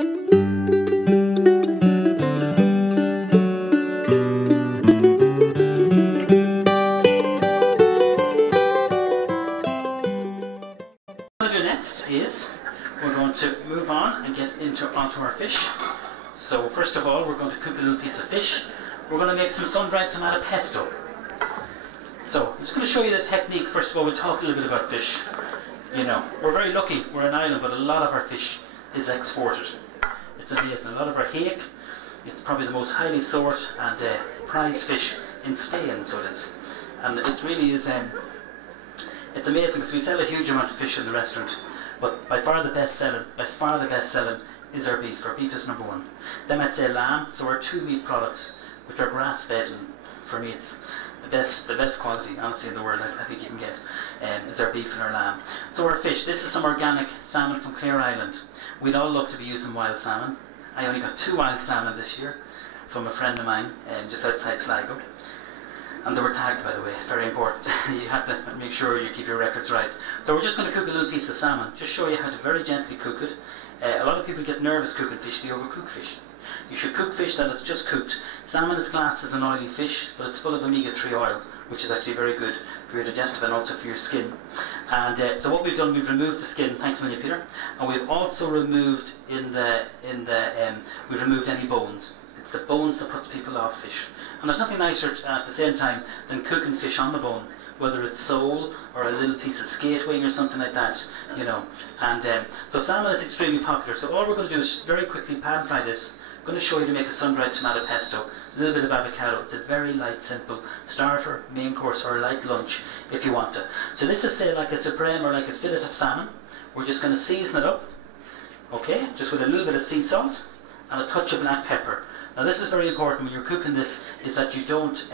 Next is we're going to move on and get onto our fish. So first of all, we're going to cook a little piece of fish. We're going to make some sun-dried tomato pesto. So I'm just going to show you the technique. First of all, we'll talk a little bit about fish. You know, we're very lucky. We're an island, but a lot of our fish is exported. It's amazing. A lot of our hake, it's probably the most highly sought and prized fish in Spain. So it is, and it really is. It's amazing because we sell a huge amount of fish in the restaurant, but by far the best selling is our beef. Our beef is number one. Then I'd say lamb. So our two meat products, which are grass fed, and for me it's the best quality, honestly, in the world I think you can get, is our beef and our lamb. So our fish. This is some organic salmon from Clare Island. We'd all love to be using wild salmon. I only got 2 wild salmon this year from a friend of mine, just outside Sligo. And they were tagged, by the way, very important. You have to make sure you keep your records right. So we're just going to cook a little piece of salmon, just show you how to very gently cook it. A lot of people get nervous cooking fish, they overcook fish. You should cook fish that is just cooked. Salmon is classed as an oily fish, but it's full of omega-3 oil, which is actually very good for your digestive and also for your skin. And so what we've done, we've removed the skin, thanks a million, Peter, and we've also removed we've removed any bones. It's the bones that puts people off fish. And there's nothing nicer at the same time than cooking fish on the bone, whether it's sole or a little piece of skate wing or something like that, you know. And so salmon is extremely popular. So all we're going to do is very quickly pan fry this. I'm going to show you to make a sun-dried tomato pesto, a little bit of avocado. It's a very light, simple starter, main course, or light lunch if you want it. So this is, say, like a supreme or like a fillet of salmon. We're just going to season it up, okay, just with a little bit of sea salt and a touch of black pepper. Now this is very important when you're cooking this, is that you don't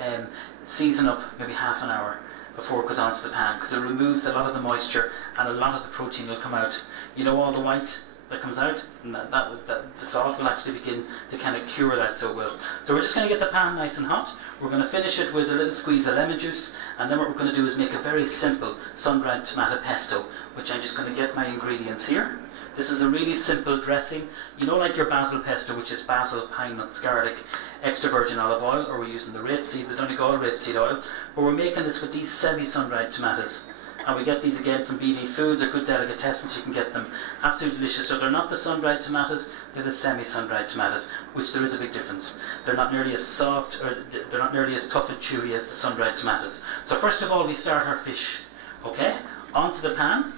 season up maybe half an hour before it goes onto the pan, because it removes a lot of the moisture and a lot of the protein will come out. You know, all the white that comes out, and the salt will actually begin to kind of cure that so well. So we're just going to get the pan nice and hot. We're going to finish it with a little squeeze of lemon juice, and then what we're going to do is make a very simple sun-dried tomato pesto, which I'm just going to get my ingredients here. This is a really simple dressing, you know, like your basil pesto, which is basil, pine nuts, garlic, extra virgin olive oil, or we're using the rapeseed, the Donegal rapeseed oil, but we're making this with these semi-sun-dried tomatoes. And we get these again from BD Foods or Good Delicatessens. You can get them absolutely delicious. So they're not the sun-dried tomatoes, they're the semi-sun-dried tomatoes, which there is a big difference. They're not nearly as soft, or they're not nearly as tough and chewy as the sun-dried tomatoes. So first of all, we start our fish, okay? Onto the pan.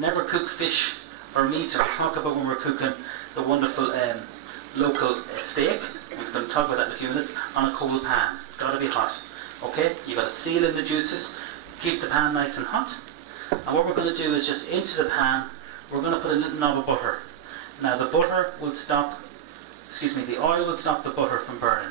Never cook fish or meat, or we'll talk about when we're cooking the wonderful local steak. We're going to talk about that in a few minutes, on a cold pan. It's got to be hot, okay? You've got to seal in the juices. Keep the pan nice and hot, and what we're going to do is just into the pan we're going to put a little knob of butter. Now the butter will stop, the oil will stop the butter from burning.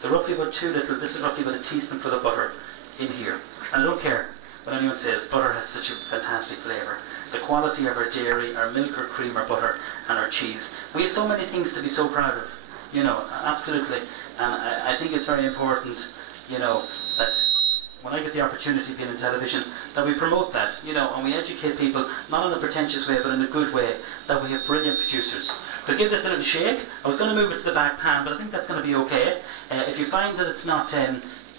So roughly about this is roughly about a teaspoonful of butter in here. And I don't care what anyone says, butter has such a fantastic flavour. The quality of our dairy, our milk or cream or butter, and our cheese. We have so many things to be so proud of, you know, absolutely. And I think it's very important, you know, that when I get the opportunity being in television, that we promote that, you know, and we educate people, not in a pretentious way, but in a good way, that we have brilliant producers. So give this a little shake. I was going to move it to the back pan, but I think that's going to be okay. If you find that it's not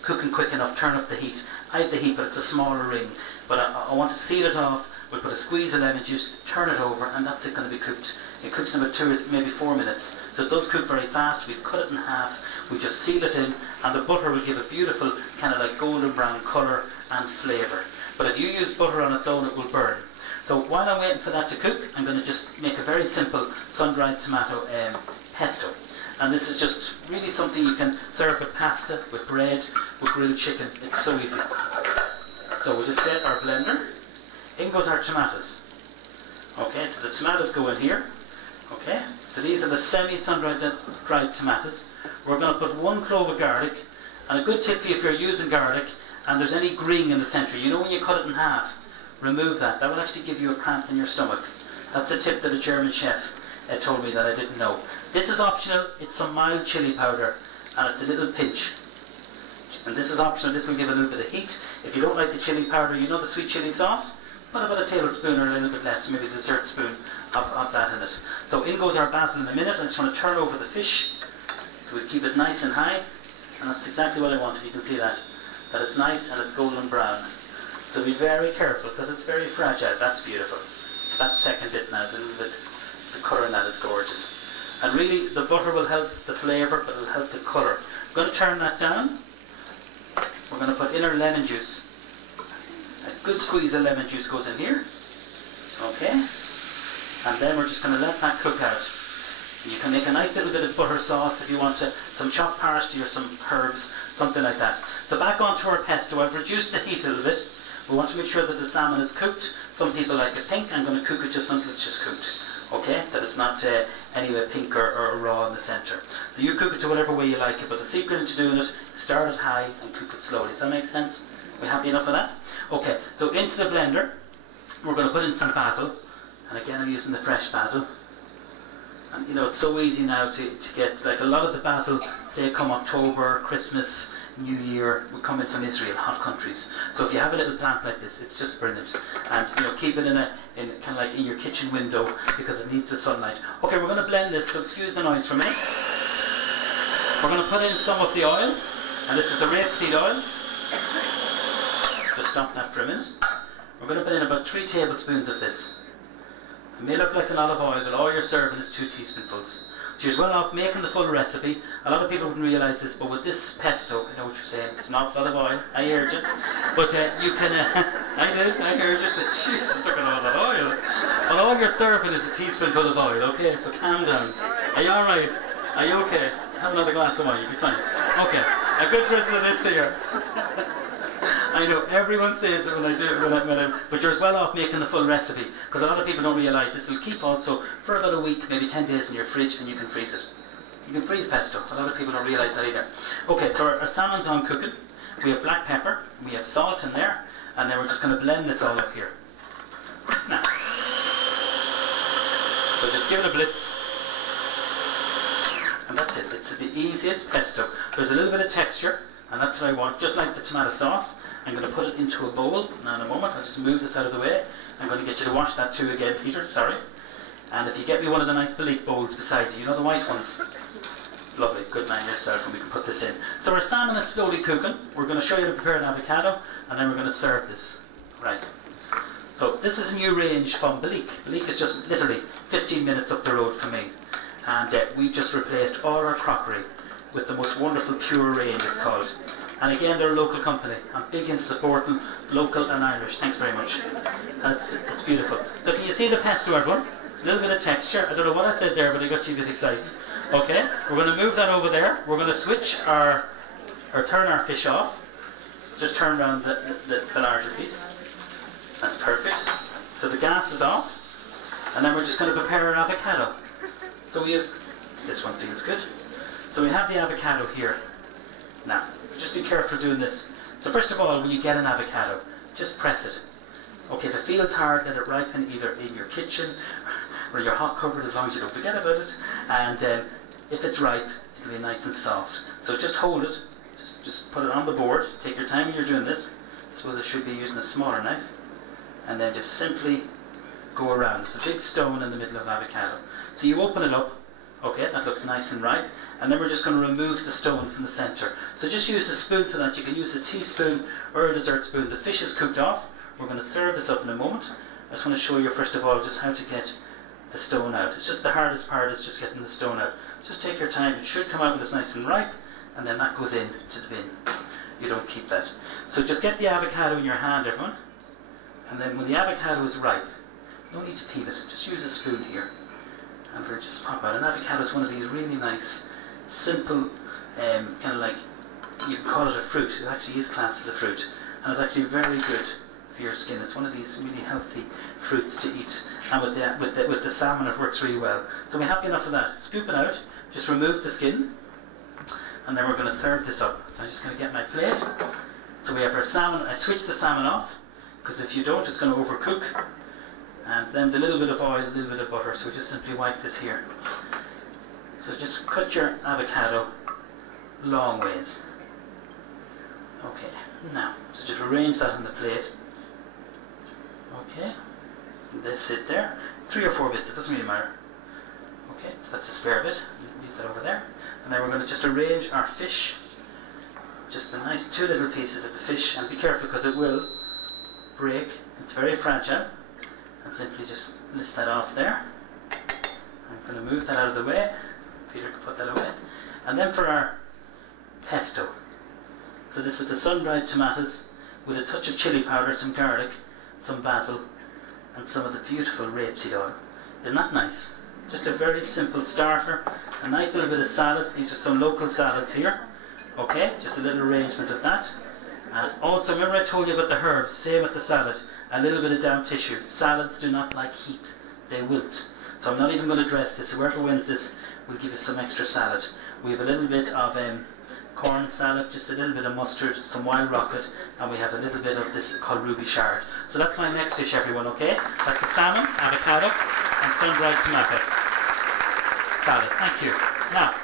cooking quick enough, turn up the heat. I have the heat, but it's a smaller ring. But I want to seal it off. We'll put a squeeze of lemon juice, turn it over, and that's it going to be cooked. It cooks in about 2 or maybe 4 minutes. So it does cook very fast. We've cut it in half. We just seal it in, and the butter will give a beautiful kind of like golden brown colour and flavour. But if you use butter on its own, it will burn. So while I'm waiting for that to cook, I'm going to just make a very simple sun-dried tomato pesto. And this is just really something you can serve with pasta, with bread, with grilled chicken. It's so easy. So we'll just get our blender. In goes our tomatoes. Okay, so the tomatoes go in here. Okay, so these are the semi-sun-dried tomatoes. We're going to put 1 clove of garlic, and a good tip for you if you're using garlic and there's any green in the centre, you know, when you cut it in half, remove that. That will actually give you a cramp in your stomach. That's a tip that a German chef told me that I didn't know. This is optional. It's some mild chili powder, and it's a little pinch. And this is optional. This will give a little bit of heat. If you don't like the chili powder, you know the sweet chili sauce, put about a tablespoon or a little bit less, maybe a dessert spoon of that in it. So in goes our basil in a minute. I just want to turn over the fish. So we keep it nice and high. And that's exactly what I wanted. You can see that it's nice and it's golden brown. So be very careful because it's very fragile. That's beautiful. That second bit now, the colour in that is gorgeous. And really the butter will help the flavour, but it will help the colour. I'm going to turn that down. We're going to put in our lemon juice. A good squeeze of lemon juice goes in here. Okay. And then we're just going to let that cook out. You can make a nice little bit of butter sauce if you want to, some chopped parsley or some herbs, something like that. So back onto our pesto. I've reduced the heat a little bit. We want to make sure that the salmon is cooked. Some people like it pink. I'm going to cook it just until it's just cooked. Okay? That it's not anyway pink or raw in the centre. So you cook it to whatever way you like it, but the secret into doing it, start it high and cook it slowly. Does that make sense? We happy enough of that? Okay, so into the blender, we're going to put in some basil. And again, I'm using the fresh basil. And you know, it's so easy now to get, like a lot of the basil, say come October, Christmas, New Year, we come in from Israel, hot countries. So if you have a little plant like this, it's just brilliant. And you know, keep it in kind of like in your kitchen window because it needs the sunlight. Okay, we're going to blend this, so excuse the noise for a minute. We're going to put in some of the oil, and this is the rapeseed oil. Just stop that for a minute. We're going to put in about 3 tablespoons of this. It may look like a lot of oil, but all you're serving is 2 teaspoonfuls. So you're well off making the full recipe. A lot of people wouldn't realise this, but with this pesto, I know what you're saying, it's not a lot of oil. I heard you. But you can, I heard you say, Jesus, look at all that oil. Well, all you're serving is a teaspoonful of oil, okay? So calm down. Are you alright? Are you okay? Have another glass of wine, you'll be fine. Okay, a good drizzle of this here. I know everyone says it when I do it, but you're as well off making the full recipe because a lot of people don't realise this will keep also for about a week, maybe 10 days in your fridge, and you can freeze it. You can freeze pesto. A lot of people don't realise that either. Okay, so our salmon's on cooking. We have black pepper, we have salt in there, and then we're just going to blend this all up here. Now, so just give it a blitz. And that's it. It's the easiest pesto. There's a little bit of texture, and that's what I want, just like the tomato sauce. I'm going to put it into a bowl. Now in a moment, I'll just move this out of the way. I'm going to get you to wash that too again, Peter, sorry. And if you get me one of the nice Bellique bowls beside you, you know the white ones? Lovely, good man yourself, and we can put this in. So our salmon is slowly cooking. We're going to show you to prepare an avocado, and then we're going to serve this. Right. So this is a new range from Bellique. Bellique is just literally 15 minutes up the road from me. And we just replaced all our crockery with the most wonderful pure range, it's called. And again, they're a local company. I'm big into supporting local and Irish. Thanks very much. It's beautiful. So can you see the pesto, everyone? A little bit of texture. I don't know what I said there, but I got you a bit excited. Okay, we're going to move that over there. We're going to switch turn our fish off. Just turn around the larger piece. That's perfect. So the gas is off. And then we're just going to prepare our avocado. So we have, this one feels good. So we have the avocado here. Now, just be careful doing this. So first of all, when you get an avocado, just press it. Okay, if it feels hard, let it ripen either in your kitchen or your hot cupboard, as long as you don't forget about it. And if it's ripe, it'll be nice and soft. So just hold it, just put it on the board. Take your time when you're doing this. I suppose I should be using a smaller knife. And then just simply go around. It's a big stone in the middle of avocado. So you open it up. Okay, that looks nice and ripe. And then we're just going to remove the stone from the centre. So just use a spoon for that. You can use a teaspoon or a dessert spoon. The fish is cooked off. We're going to serve this up in a moment. I just want to show you first of all just how to get the stone out. It's just the hardest part is just getting the stone out. Just take your time. It should come out when it's nice and ripe. And then that goes into the bin. You don't keep that. So just get the avocado in your hand, everyone. And then when the avocado is ripe, no need to peel it. Just use a spoon here. And we'll just pop out. An avocado is one of these really nice, simple, kind of like, you can call it a fruit. It actually is classed as a fruit. And it's actually very good for your skin. It's one of these really healthy fruits to eat. And with the salmon, it works really well. So we're happy enough of that. Scoop it out. Just remove the skin. And then we're going to serve this up. So I'm just going to get my plate. So we have our salmon. I switched the salmon off, because if you don't, it's going to overcook. And then a little bit of oil, a little bit of butter, so we just simply wipe this here. So just cut your avocado long ways. Okay, now, so just arrange that on the plate. Okay, and this sit there. 3 or 4 bits, it doesn't really matter. Okay, so that's a spare bit. Leave that over there. And then we're going to just arrange our fish. Just the nice 2 little pieces of the fish, and be careful because it will break. It's very fragile. And simply just lift that off there. I'm going to move that out of the way. Peter can put that away. And then for our pesto. So this is the sun-dried tomatoes with a touch of chili powder, some garlic, some basil, and some of the beautiful rapeseed oil. Isn't that nice? Just a very simple starter. A nice little bit of salad. These are some local salads here. Okay, just a little arrangement of that. And also, remember I told you about the herbs, same with the salad. A little bit of damp tissue. Salads do not like heat. They wilt. So I'm not even going to dress this. Whoever wins this will give us some extra salad. We have a little bit of corn salad, just a little bit of mustard, some wild rocket, and we have a little bit of this called ruby shard. So that's my next dish, everyone, okay? That's the salmon, avocado, and sun-dried tomato salad. Thank you. Now,